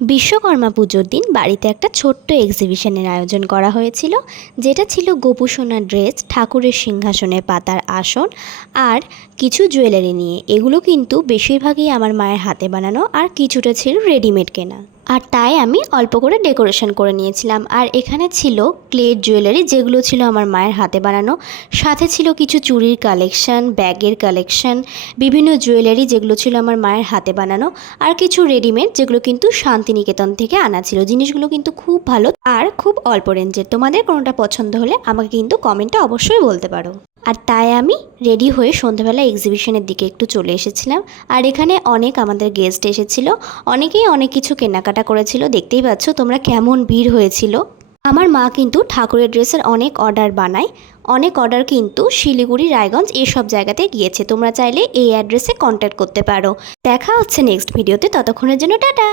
বিশ্বকর্মা পুজোর দিন বাড়িতে একটা ছোট্ট এক্সিবিশনের আয়োজন করা হয়েছিল, যেটা ছিল গোপুসোনা ড্রেস, ঠাকুরের সিংহাসনে পাতার আসন আর কিছু জুয়েলারি নিয়ে। এগুলো কিন্তু বেশিরভাগই আমার মায়ের হাতে বানানো আর কিছুটা ছিল রেডিমেড কেনা। আর তাই আমি অল্প করে ডেকোরেশন করে নিয়েছিলাম। আর এখানে ছিল ক্লের জুয়েলারি, যেগুলো ছিল আমার মায়ের হাতে বানানো। সাথে ছিল কিছু চুড়ির কালেকশন, ব্যাগের কালেকশন, বিভিন্ন জুয়েলারি যেগুলো ছিল আমার মায়ের হাতে বানানো, আর কিছু রেডিমেড যেগুলো কিন্তু শান্তিনিকেতন থেকে আনা ছিল। জিনিসগুলো কিন্তু খুব ভালো আর খুব অল্প রেঞ্জের। তোমাদের কোনোটা পছন্দ হলে আমাকে কিন্তু কমেন্টে অবশ্যই বলতে পারো। আর তাই আমি রেডি হয়ে সন্ধ্যাবেলা এক্সিবিশনের দিকে একটু চলে এসেছিলাম। আর এখানে অনেক আমাদের গেস্ট এসেছিল, অনেকেই অনেক কিছু কেনাকাটা করেছিল। দেখতেই পাচ্ছ তোমরা কেমন ভিড় হয়েছিল। আমার মা কিন্তু ঠাকুরের ড্রেসের অনেক অর্ডার বানায়, অনেক অর্ডার কিন্তু শিলিগুড়ি, রায়গঞ্জ এসব জায়গাতে গিয়েছে। তোমরা চাইলে এই অ্যাড্রেসে কন্ট্যাক্ট করতে পারো। দেখা হচ্ছে নেক্সট ভিডিওতে, ততক্ষণের জন্য টাটা।